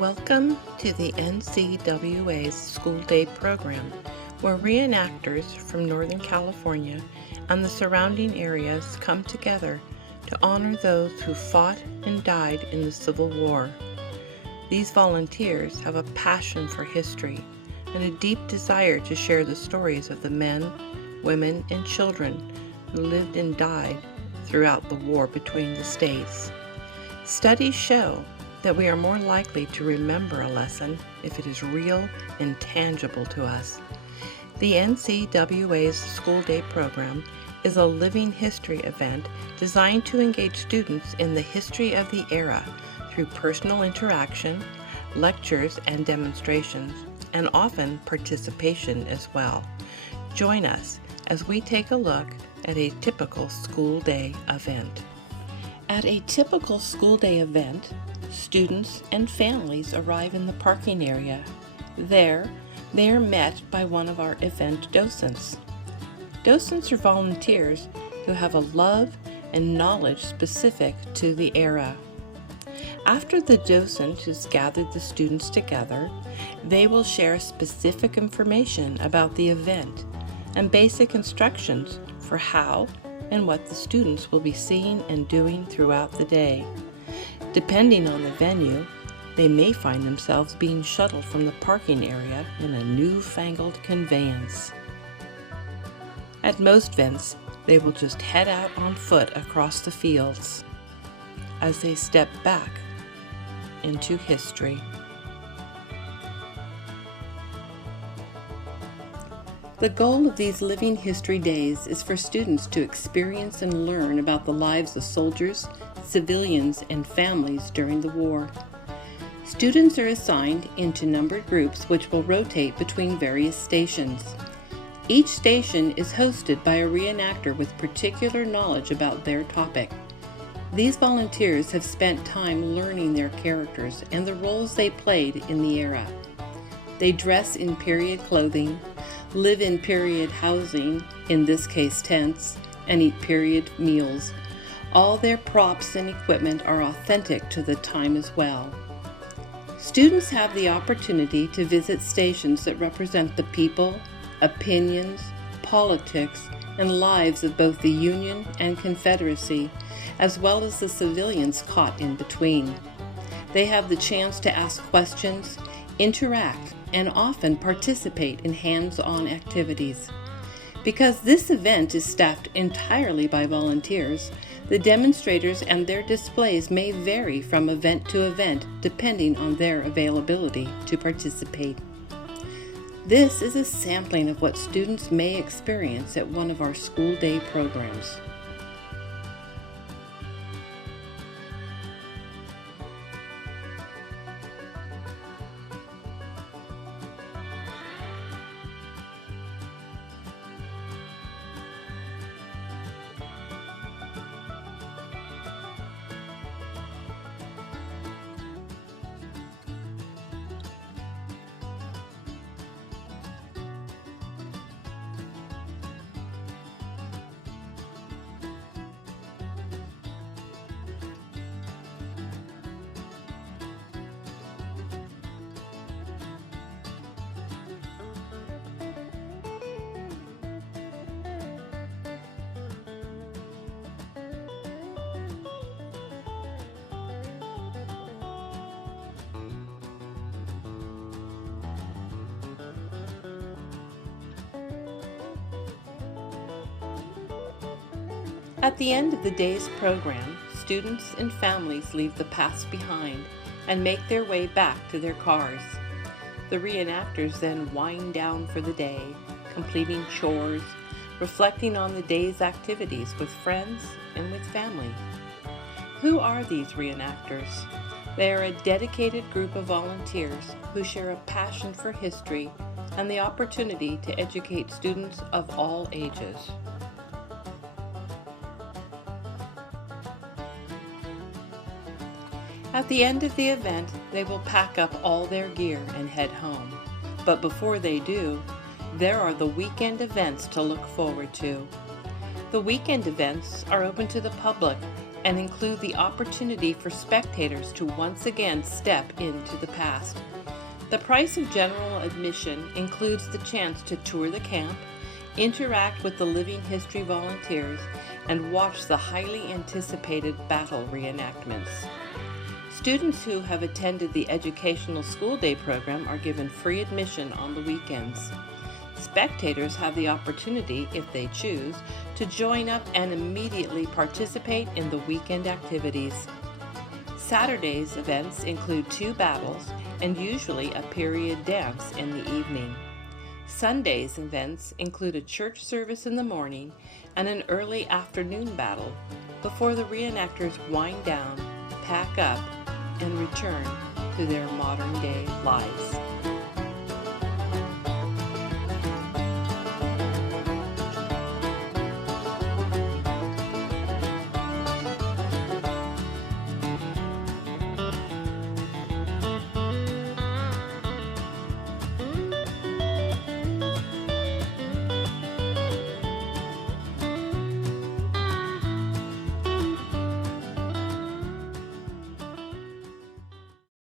Welcome to the NCWA's School Day program, where reenactors from Northern California and the surrounding areas come together to honor those who fought and died in the Civil War. These volunteers have a passion for history and a deep desire to share the stories of the men, women, and children who lived and died throughout the war between the states. Studies show that we are more likely to remember a lesson if it is real and tangible to us. The NCWA's School Day program is a living history event designed to engage students in the history of the era through personal interaction, lectures and demonstrations, and often participation as well. Join us as we take a look at a typical school day event. At a typical school day event, students and families arrive in the parking area. There, they are met by one of our event docents. Docents are volunteers who have a love and knowledge specific to the era. After the docent has gathered the students together, they will share specific information about the event and basic instructions for how and what the students will be seeing and doing throughout the day. Depending on the venue, they may find themselves being shuttled from the parking area in a newfangled conveyance. At most events, they will just head out on foot across the fields as they step back into history. The goal of these Living History Days is for students to experience and learn about the lives of soldiers, civilians, and families during the war. Students are assigned into numbered groups which will rotate between various stations. Each station is hosted by a reenactor with particular knowledge about their topic. These volunteers have spent time learning their characters and the roles they played in the era. They dress in period clothing, live in period housing, in this case tents, and eat period meals. All their props and equipment are authentic to the time as well. Students have the opportunity to visit stations that represent the people, opinions, politics, and lives of both the Union and Confederacy, as well as the civilians caught in between. They have the chance to ask questions, interact, and often participate in hands-on activities. Because this event is staffed entirely by volunteers, the demonstrators and their displays may vary from event to event depending on their availability to participate. This is a sampling of what students may experience at one of our school day programs. At the end of the day's program, students and families leave the past behind and make their way back to their cars. The reenactors then wind down for the day, completing chores, reflecting on the day's activities with friends and with family. Who are these reenactors? They are a dedicated group of volunteers who share a passion for history and the opportunity to educate students of all ages. At the end of the event, they will pack up all their gear and head home. But before they do, there are the weekend events to look forward to. The weekend events are open to the public and include the opportunity for spectators to once again step into the past. The price of general admission includes the chance to tour the camp, interact with the Living History volunteers, and watch the highly anticipated battle reenactments. Students who have attended the Educational School Day program are given free admission on the weekends. Spectators have the opportunity, if they choose, to join up and immediately participate in the weekend activities. Saturday's events include 2 battles and usually a period dance in the evening. Sunday's events include a church service in the morning and an early afternoon battle before the reenactors wind down, pack up, and return to their modern-day lives.